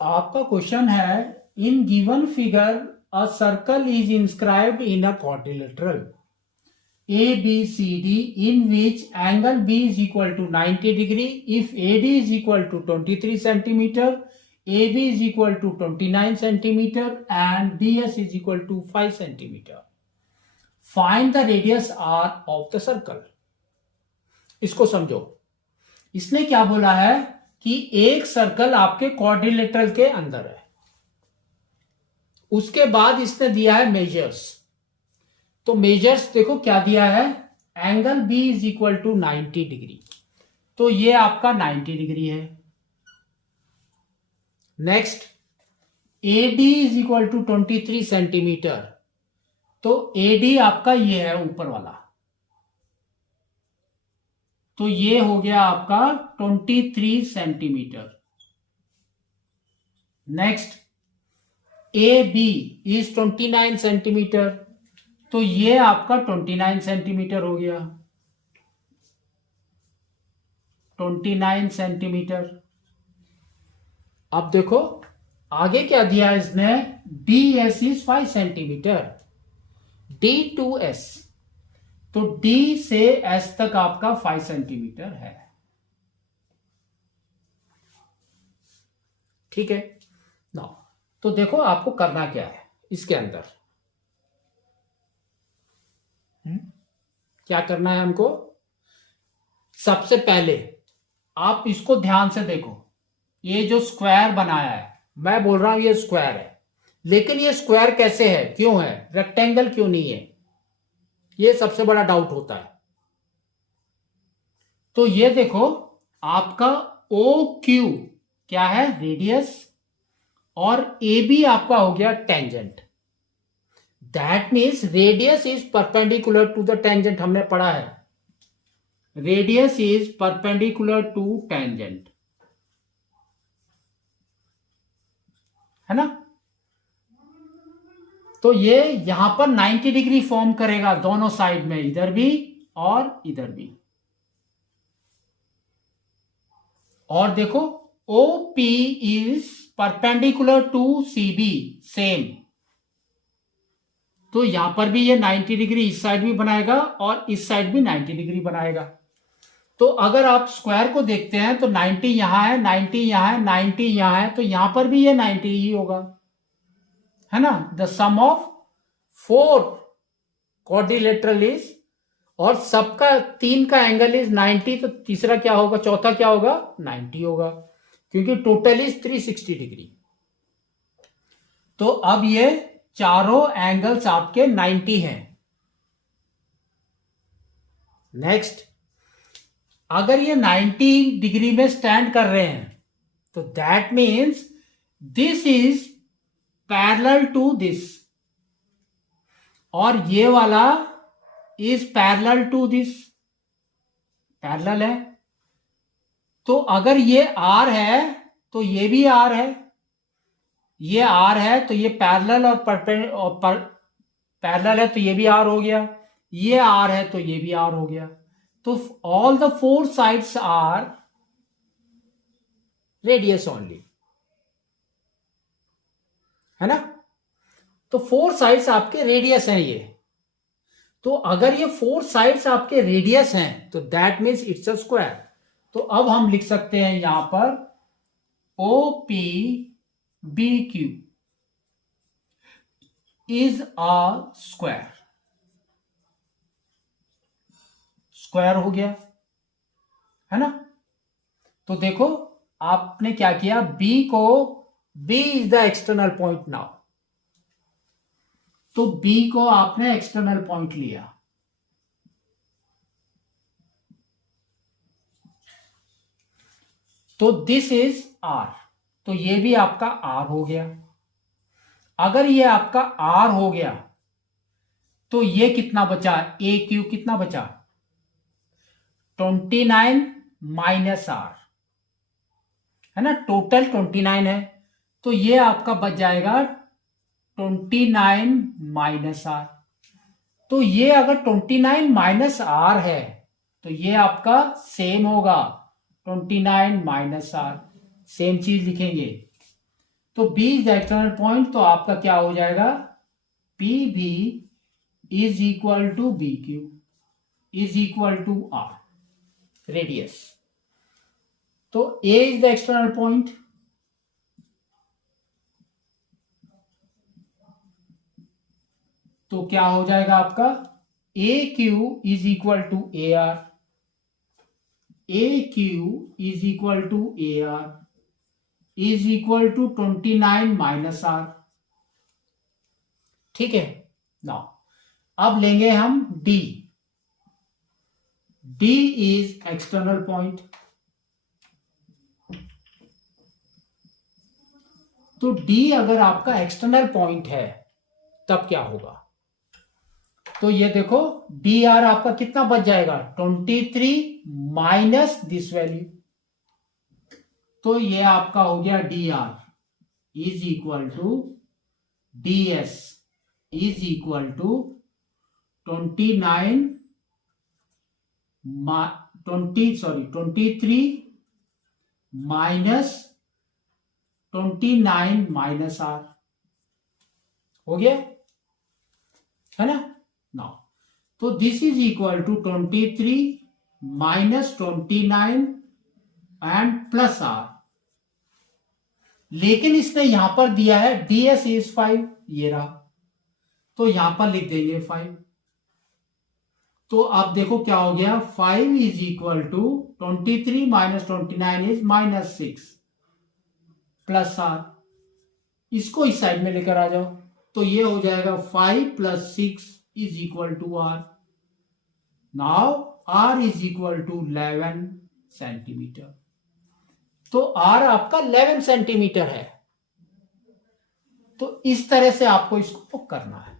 आपका क्वेश्चन है, in given figure a circle is inscribed in a quadrilateral A B C D in which angle B is equal to 90 degree if AD is equal to 23 centimeter, AB is equal to 29 centimeter and DS is equal to 5 centimeter. Find the radius R of the circle. इसको समझो। इसने क्या बोला है कि एक circle आपके quadrilateral के अंदर है, उसके बाद इसने दिया है मेजर्स। तो मेजर्स देखो क्या दिया है, angle B is equal to 90 degree, तो ये आपका 90 डिग्री है। Next, AD is equal to 23 centimetre, तो एडी आपका ये है ऊपर वाला, तो ये हो गया आपका 23 centimetre. Next, A B is 29 centimetre, तो ये आपका 29 सेंटीमीटर हो गया, 29 सेंटीमीटर। अब देखो आगे क्या दिया है इसने, D S is 5 centimetre, D to S, तो डी से एस तक आपका 5 सेंटीमीटर है। ठीक है ना। तो देखो आपको करना क्या है इसके अंदर, क्या करना है हमको। सबसे पहले आप इसको ध्यान से देखो, ये जो स्क्वायर बनाया है, मैं बोल रहा हूं ये स्क्वायर है, लेकिन ये स्क्वायर कैसे है, क्यों है, रेक्टेंगल क्यों नहीं है, ये सबसे बड़ा डाउट होता है। तो ये देखो आपका ओ क्यू क्या है, रेडियस, और ए बी आपका हो गया tangent. That means radius is perpendicular to the tangent, हमने पढ़ा है, radius is perpendicular to tangent, है ना। तो ये यहां पर 90 डिग्री फॉर्म करेगा दोनों साइड में, इधर भी और इधर भी। और देखो O P is perpendicular to C B, same, तो यहां पर भी ये 90 डिग्री इस साइड भी बनाएगा और इस साइड भी 90 डिग्री बनाएगा। तो अगर आप स्क्वायर को देखते हैं तो 90 यहां है, 90 यहां है, 90 यहां है, तो यहां पर भी ये 90 ही होगा, है ना। The sum of 4 quadrilateral is, और सबका 3 का एंगल इज 90, तो तीसरा क्या होगा, चौथा क्या होगा, 90 होगा, क्योंकि टोटल इज 360 डिग्री। तो अब ये चारों एंगल्स आपके 90 हैं। नेक्स्ट, अगर ये 90 डिग्री में स्टैंड कर रहे हैं तो that means this is parallel to this, और ये वाला is parallel to this, parallel है। तो अगर ये आर है तो ये भी आर है, ये आर है तो ये पैरेलल और पैरेलल है तो ये भी आर हो गया, ये आर है तो ये भी आर हो गया। तो all the 4 sides are radius only, है ना। तो 4 साइड्स आपके रेडियस हैं ये। तो अगर ये 4 साइड्स आपके रेडियस हैं तो that means it's a square. तो अब हम लिख सकते हैं यहां पर O P B Q is a square, square हो गया, है ना। तो देखो आपने क्या किया, बी को, B is the external point now, तो बी को आपने एक्सटर्नल पॉइंट लिया, तो दिस इज आर, तो ये भी आपका आर हो गया। अगर ये आपका आर हो गया तो ये कितना बचा, ए क्यू कितना बचा, 29 माइनस आर, है ना, टोटल 29 है, तो ये आपका बच जाएगा 29 माइनस आर। तो ये अगर 29 माइनस आर है तो ये आपका सेम होगा 29 माइनस आर, सेम चीज लिखेंगे। तो B is the external point, तो आपका क्या हो जाएगा, PB is equal to BQ is equal to R radius. तो A is the external point, तो क्या हो जाएगा आपका AQ is equal to AR, AQ is equal to AR is equal to 29 minus R। ठीक है ना। अब लेंगे हम D, D is external point, तो D अगर आपका एक्सटर्नल पॉइंट है तब क्या होगा, तो ये देखो DR आपका कितना बच जाएगा, 23 माइनस दिस वैल्यू, तो ये आपका हो गया DR is equal to DS is equal to 23 minus 29 minus R हो गया है ना। नाउ तो this is equal to 23 minus 29 and plus R, लेकिन इसने यहां पर दिया है DS इज 5, ये रहा, तो यहां पर लिख देंगे 5। तो आप देखो क्या हो गया, 5 is equal to 23 minus 29 is minus 6 plus R, इसको इस साइड में लेकर आ जाओ, तो ये हो जाएगा 5 plus 6 is equal to R। Now R is equal to 11 centimetre, तो R आपका 11 सेंटीमीटर है। तो इस तरह से आपको इसको करना है।